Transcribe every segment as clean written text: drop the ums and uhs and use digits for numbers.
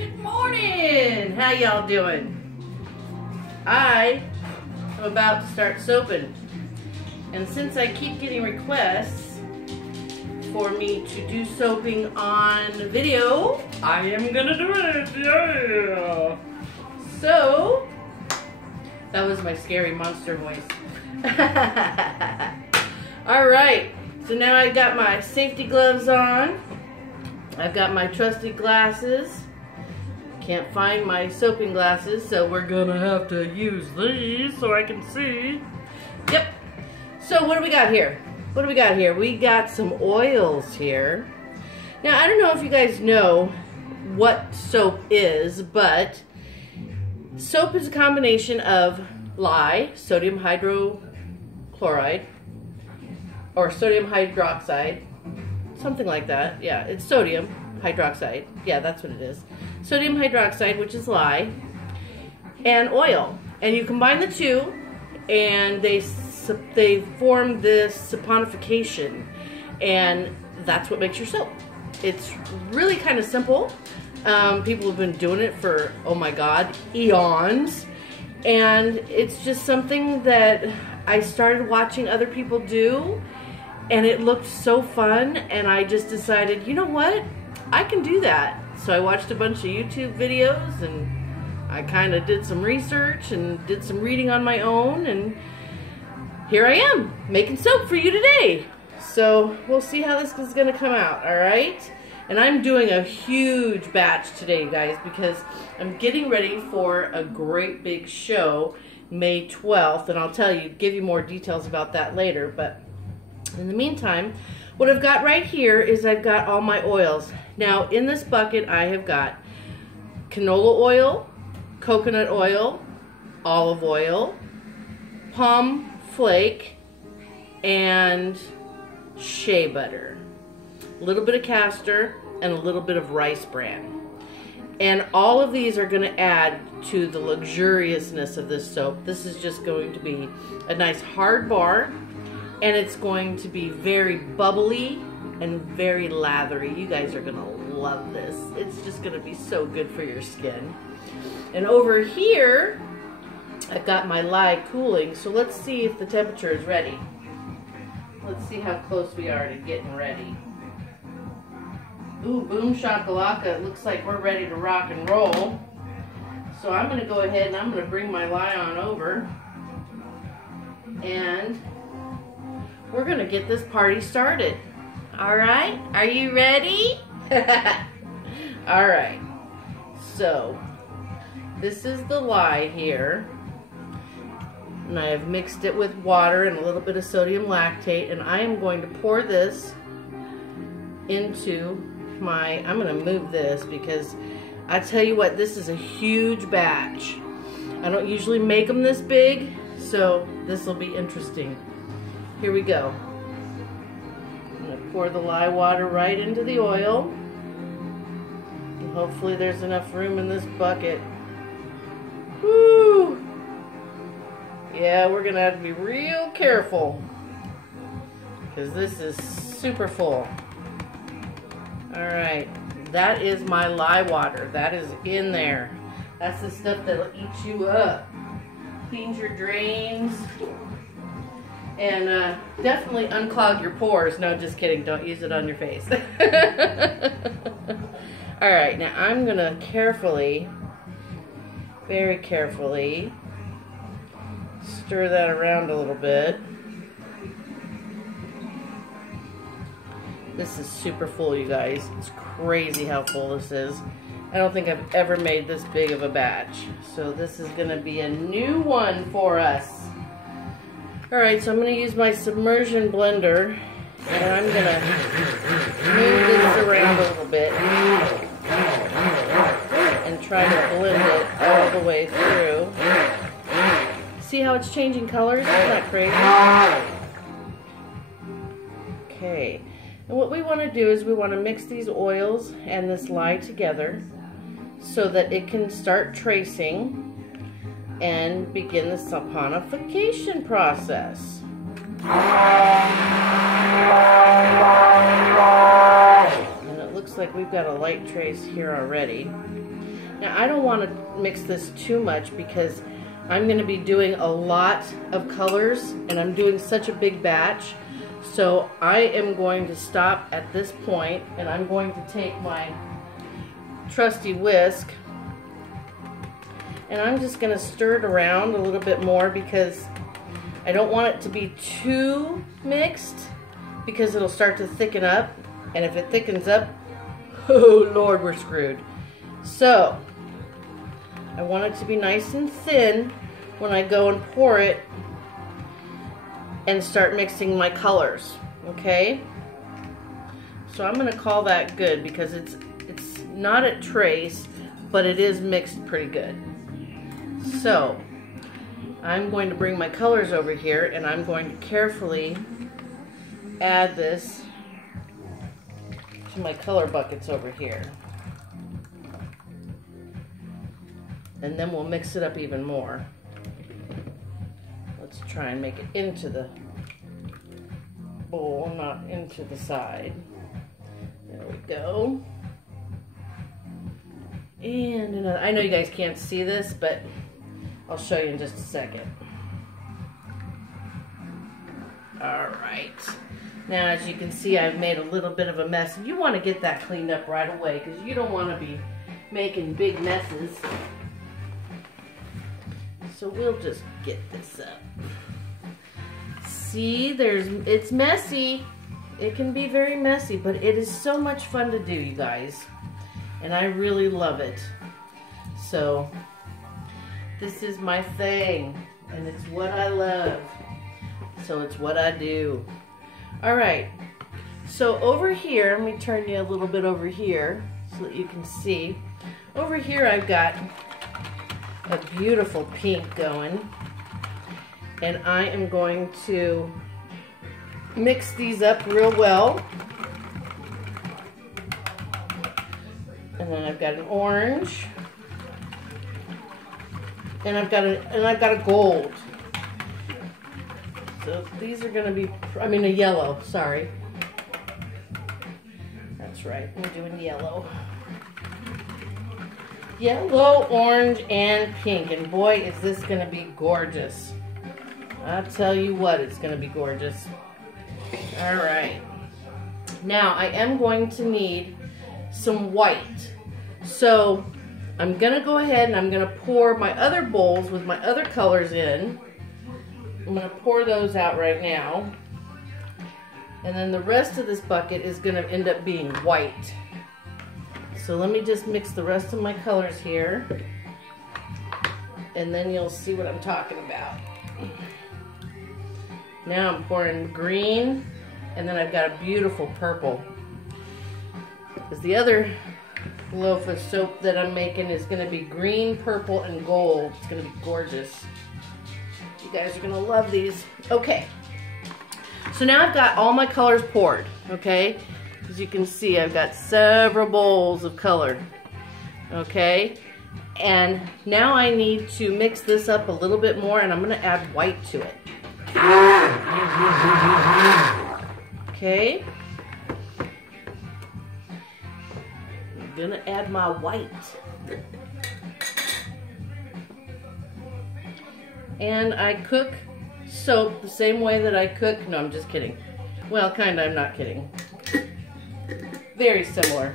Good morning! How y'all doing? I am about to start soaping. And since I keep getting requests for me to do soaping on video, I am gonna do it, yeah! So, that was my scary monster voice. Alright, so now I got my safety gloves on. I've got my trusty glasses. Can't find my soaping glasses, so we're gonna have to use these so I can see. Yep. So what do we got here? What do we got here? We got some oils here. Now, I don't know if you guys know what soap is, but soap is a combination of lye, sodium hydrochloride, or sodium hydroxide, something like that. Yeah, it's sodium hydroxide. Yeah, that's what it is. Sodium hydroxide, which is lye, and oil. And you combine the two, and they form this saponification, and that's what makes your soap. It's really kind of simple. People have been doing it for, oh my God, eons. And it's just something that I started watching other people do, and it looked so fun, and I just decided, you know what? I can do that. So I watched a bunch of YouTube videos, and I kind of did some research and did some reading on my own, and here I am making soap for you today. So we'll see how this is gonna come out, all right? And I'm doing a huge batch today, guys, because I'm getting ready for a great big show May 12th, and I'll give you more details about that later. But in the meantime, what I've got right here is I've got all my oils. Now, in this bucket, I have got canola oil, coconut oil, olive oil, palm flake, and shea butter. A little bit of castor, and a little bit of rice bran. And all of these are going to add to the luxuriousness of this soap. This is just going to be a nice hard bar, and it's going to be very bubbly and very lathery. You guys are going to love this. It's just going to be so good for your skin. And over here, I've got my lye cooling, so let's see if the temperature is ready. Let's see how close we are to getting ready. Ooh, boom shakalaka. It looks like we're ready to rock and roll. So I'm going to go ahead and I'm going to bring my lye on over. And we're going to get this party started. All right? Are you ready? All right. So, this is the lye here. And I have mixed it with water and a little bit of sodium lactate. And I am going to pour this into I'm going to move this because I tell you what, this is a huge batch. I don't usually make them this big, so this will be interesting. Here we go. I'm going to pour the lye water right into the oil. And hopefully there's enough room in this bucket. Woo! Yeah, we're going to have to be real careful because this is super full. Alright, that is my lye water. That is in there. That's the stuff that'll eat you up. Cleans your drains. And definitely unclog your pores. No, just kidding. Don't use it on your face. Alright, now I'm going to carefully, very carefully, stir that around a little bit. This is super full, you guys. It's crazy how full this is. I don't think I've ever made this big of a batch. So this is going to be a new one for us. Alright, so I'm going to use my submersion blender. And I'm going to move this around a little bit. And try to blend it all the way through. See how it's changing colors? Isn't that crazy? Okay. And what we want to do is we want to mix these oils and this lye together so that it can start tracing and begin the saponification process. And it looks like we've got a light trace here already. Now I don't want to mix this too much because I'm going to be doing a lot of colors and I'm doing such a big batch. So I am going to stop at this point and I'm going to take my trusty whisk and I'm just going to stir it around a little bit more because I don't want it to be too mixed because it'll start to thicken up, and if it thickens up, oh Lord, we're screwed. So I want it to be nice and thin when I go and pour it and start mixing my colors, okay? So I'm gonna call that good because it's not at trace, but it is mixed pretty good. So I'm going to bring my colors over here and I'm going to carefully add this to my color buckets over here. And then we'll mix it up even more. Let's try and make it into the bowl, not into the side. There we go. And another, I know you guys can't see this, but I'll show you in just a second. Alright. Now as you can see, I've made a little bit of a mess. You want to get that cleaned up right away because you don't want to be making big messes. So we'll just get this up. See, it's messy. It can be very messy, but it is so much fun to do, you guys. And I really love it. So this is my thing, and it's what I love. So it's what I do. All right, so over here, let me turn you a little bit over here so that you can see. Over here I've got a beautiful pink going, and I am going to mix these up real well. And then I've got an orange. And I've got a gold. So these are going to be, I mean a yellow, sorry. That's right, I'm doing yellow. Yellow, orange, and pink. And boy, is this going to be gorgeous. I'll tell you what, it's going to be gorgeous. All right. Now, I am going to need some white. So I'm gonna go ahead and I'm gonna pour my other bowls with my other colors in. I'm gonna pour those out right now. And then the rest of this bucket is gonna end up being white. So let me just mix the rest of my colors here. And then you'll see what I'm talking about. Now I'm pouring green, and then I've got a beautiful purple. Because the other loaf of soap that I'm making is going to be green, purple, and gold. It's going to be gorgeous. You guys are going to love these. Okay. So now I've got all my colors poured. Okay. As you can see, I've got several bowls of color. Okay. And now I need to mix this up a little bit more, and I'm going to add white to it. Okay. Gonna add my white. And I cook soap the same way that I cook, no, I'm just kidding. Well, kinda, I'm not kidding. Very similar.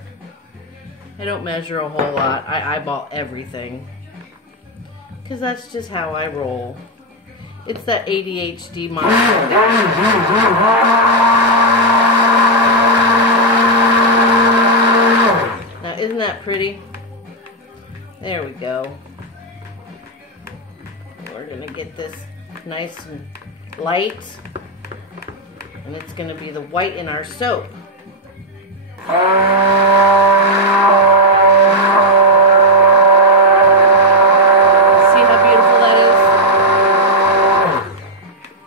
I don't measure a whole lot. I eyeball everything. Because that's just how I roll. It's that ADHD monster. Isn't that pretty? There we go. We're gonna get this nice and light, and it's gonna be the white in our soap. See how beautiful that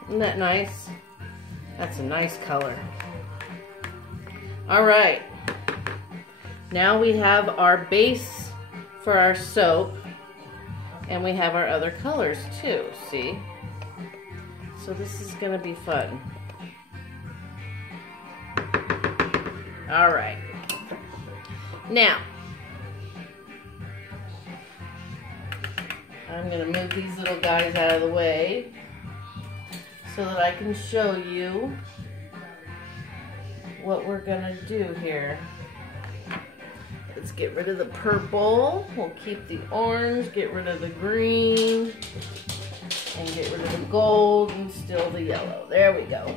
is? Isn't that nice? That's a nice color. All right. Now we have our base for our soap, and we have our other colors too, see? So this is gonna be fun. All right. Now, I'm going to move these little guys out of the way so that I can show you what we're going to do here. Let's get rid of the purple. We'll keep the orange, get rid of the green, and get rid of the gold and still the yellow. There we go.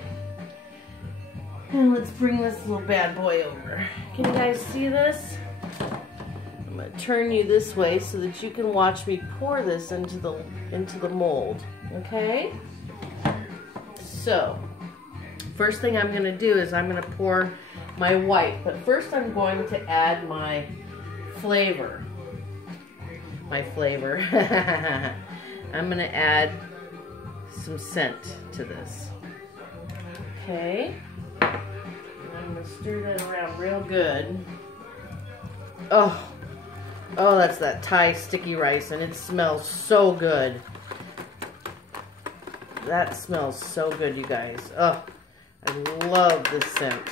And let's bring this little bad boy over. Can you guys see this? I'm going to turn you this way so that you can watch me pour this into the mold. Okay? So, first thing I'm going to do is I'm going to pour my white, but first I'm going to add my flavor. I'm going to add some scent to this. Okay? I'm going to stir that around real good. Oh, that's that Thai sticky rice, and it smells so good. That smells so good, you guys. Oh, I love this scent.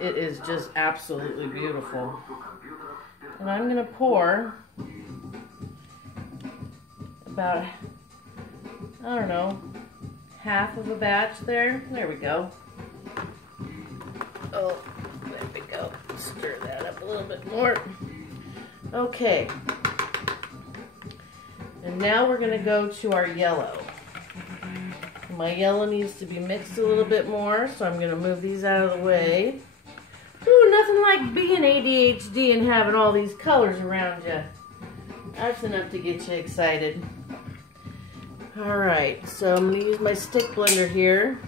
It is just absolutely beautiful. And I'm going to pour about, I don't know, half of a batch there. There we go. Oh, there we go. Stir that up a little bit more. Okay. And now we're going to go to our yellow. My yellow needs to be mixed a little bit more, so I'm going to move these out of the way. Ooh, nothing like being ADHD and having all these colors around you. That's enough to get you excited. Alright, so I'm going to use my stick blender here.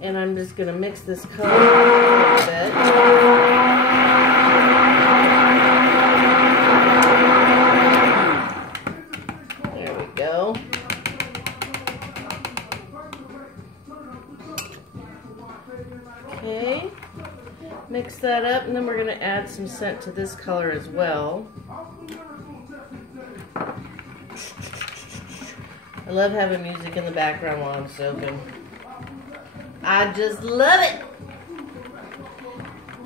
And I'm just going to mix this color a little bit. There we go. Okay. Mix that up, and then we're going to add some scent to this color as well. I love having music in the background while I'm soaping. I just love it.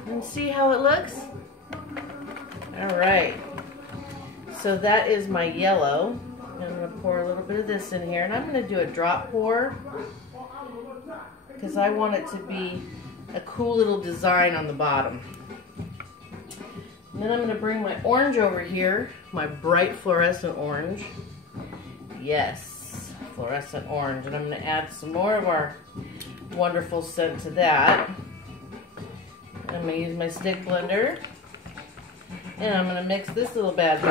And see how it looks? Alright. So that is my yellow. I'm going to pour a little bit of this in here. And I'm going to do a drop pour, because I want it to be a cool little design on the bottom. And then I'm going to bring my orange over here. My bright fluorescent orange. Yes, fluorescent orange. And I'm going to add some more of our wonderful scent to that. I'm going to use my stick blender, and I'm going to mix this little bad boy.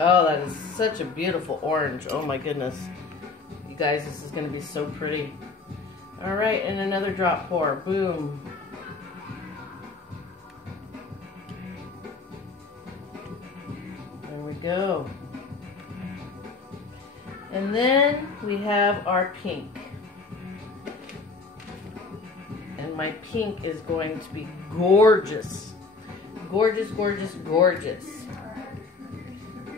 Oh, that is such a beautiful orange. Oh my goodness. You guys, this is going to be so pretty. Alright, and another drop pour. Boom. There we go. And then we have our pink. And my pink is going to be gorgeous. Gorgeous, gorgeous, gorgeous.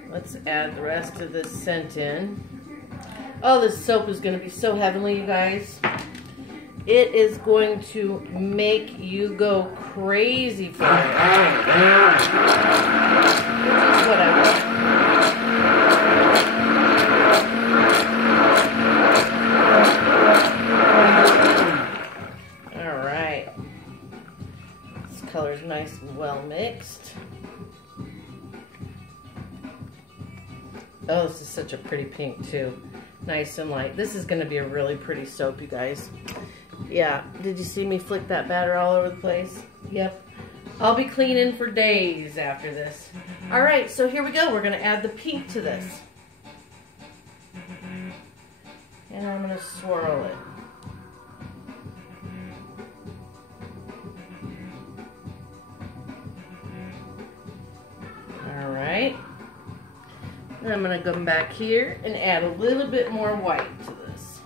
Let's add the rest of this scent in. Oh, this soap is going to be so heavenly, you guys. It is going to make you go crazy for it. Which is what I want. Alright. This color is nice and well mixed. Oh, this is such a pretty pink too. Nice and light. This is going to be a really pretty soap, you guys. Yeah, did you see me flick that batter all over the place? Yep. I'll be cleaning for days after this. Alright, so here we go. We're going to add the pink to this. And I'm going to swirl it. Alright. And I'm going to come back here and add a little bit more white to this.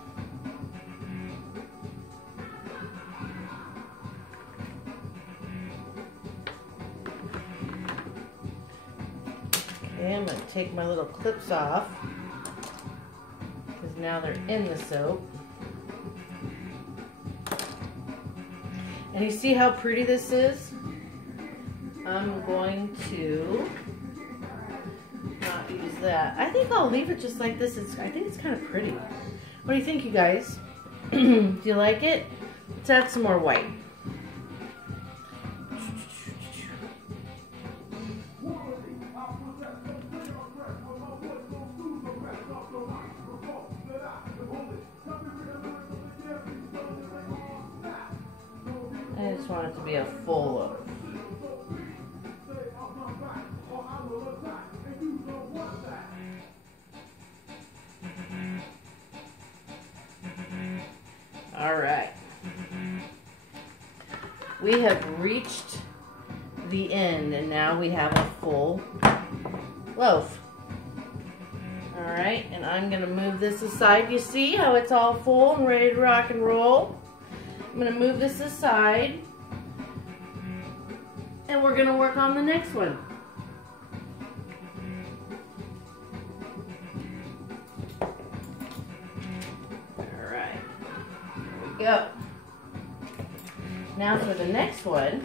Okay, I'm going to take my little clips off. because now they're in the soap. And you see how pretty this is? I'm going to not use that. I think I'll leave it just like this. I think it's kind of pretty. What do you think, you guys? Do you like it? Let's add some more white. I just want it to be a full loaf. All right. We have reached the end, and now we have a full loaf. All right, and I'm gonna move this aside. You see how it's all full and ready to rock and roll? I'm gonna move this aside, and we're gonna work on the next one. All right, here we go. Now for the next one,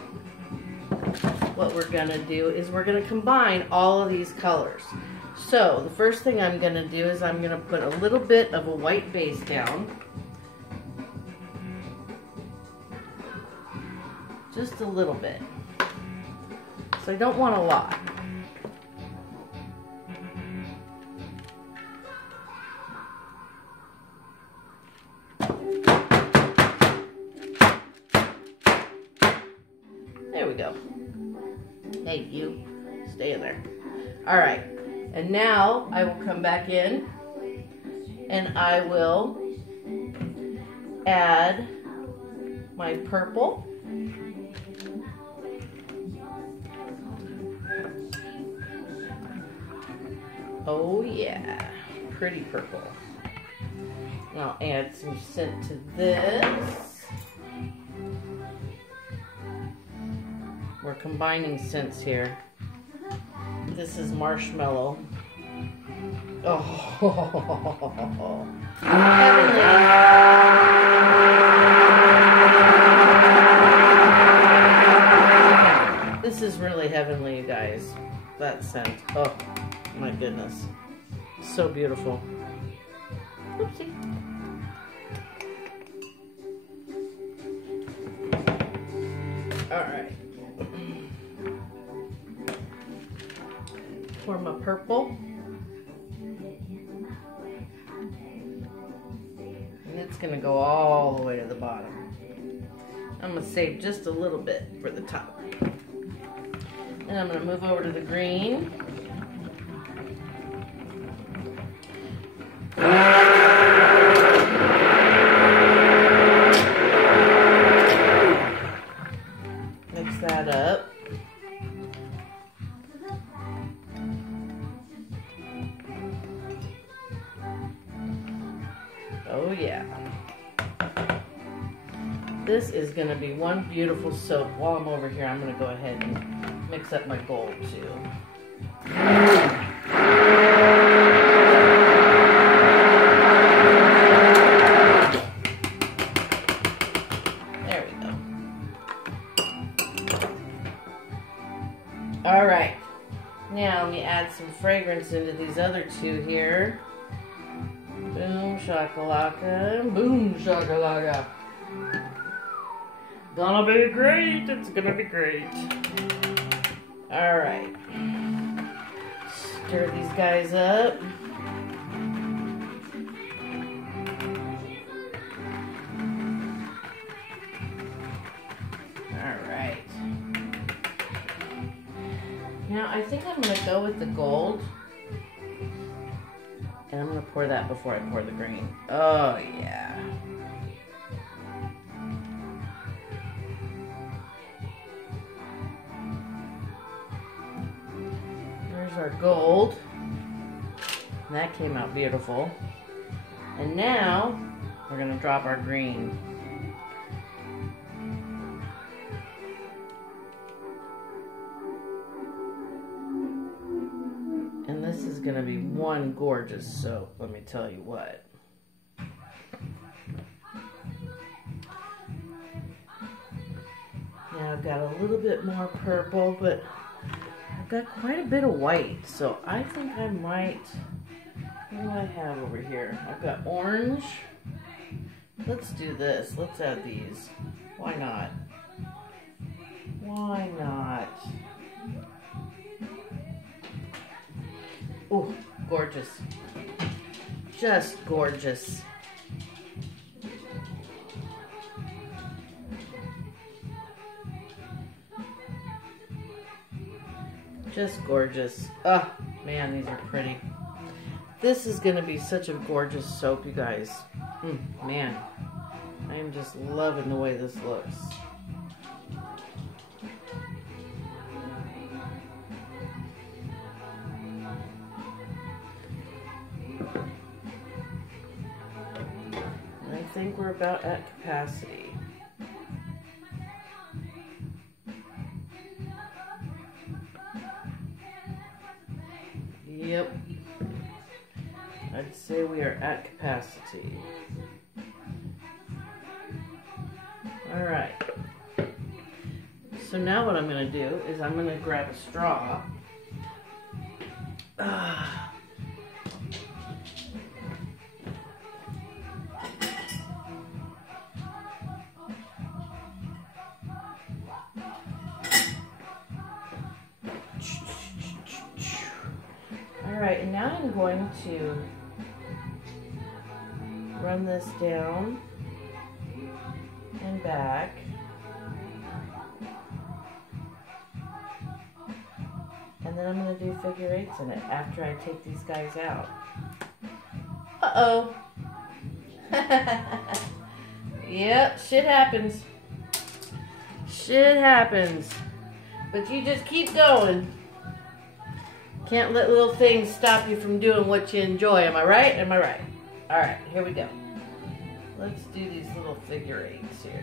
what we're gonna do is we're gonna combine all of these colors. So the first thing I'm gonna do is I'm gonna put a little bit of a white base down. Just a little bit. So I don't want a lot. There we go. Hey, you, stay in there. All right, and now I will come back in and I will add my purple. Oh yeah, pretty purple. And I'll add some scent to this. We're combining scents here. This is marshmallow. Oh, heavenly. This is really heavenly, you guys. That scent. Oh. My goodness, so beautiful. Oopsie. All right. For my purple. And it's gonna go all the way to the bottom. I'm gonna save just a little bit for the top. And I'm gonna move over to the green. Mix that up. Oh yeah. This is going to be one beautiful soap. While I'm over here, I'm going to go ahead and mix up my gold too. Alright, now let me add some fragrance into these other two here. Boom shakalaka, boom shakalaka. Gonna be great, it's gonna be great. Alright, stir these guys up. Alright. Now I think I'm going to go with the gold, and I'm going to pour that before I pour the green. Oh yeah. There's our gold, and that came out beautiful. And now we're going to drop our green. And this is going to be one gorgeous soap, let me tell you what. Now I've got a little bit more purple, but I've got quite a bit of white, so I think I might, what do I have over here? I've got orange. Let's do this. Let's add these. Why not? Why not? Oh, gorgeous. Just gorgeous. Just gorgeous. Oh, man, these are pretty. This is going to be such a gorgeous soap, you guys. Man, I am just loving the way this looks. I think we're about at capacity. Yep. I'd say we are at capacity. Alright. So now what I'm going to do is I'm going to grab a straw. Alright, and now I'm going to run this down and back. And then I'm going to do figure eights in it after I take these guys out. Uh-oh. Yep, shit happens. Shit happens. But you just keep going. Can't let little things stop you from doing what you enjoy. Am I right? Am I right? Alright, here we go. Let's do these little figure eights here.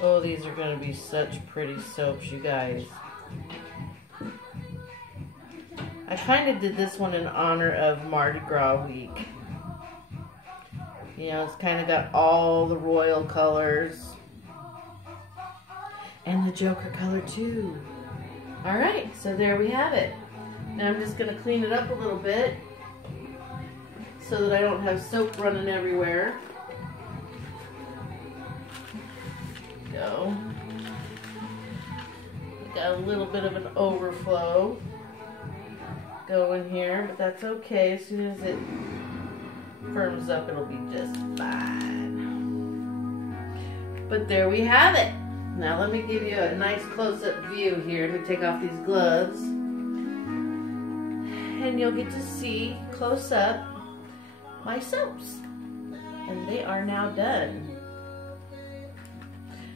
Oh, these are going to be such pretty soaps, you guys. I kind of did this one in honor of Mardi Gras week. You know, it's kind of got all the royal colors. And the Joker color too. Alright, so there we have it. Now I'm just going to clean it up a little bit so that I don't have soap running everywhere. Go. Got a little bit of an overflow going here, but that's okay. As soon as it firms up, it'll be just fine. But there we have it. Now let me give you a nice close-up view here. Let me take off these gloves. And you'll get to see close up my soaps. And they are now done.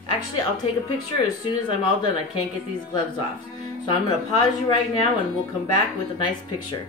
Actually, I'll take a picture as soon as I'm all done. I can't get these gloves off. So I'm going to pause you right now and we'll come back with a nice picture.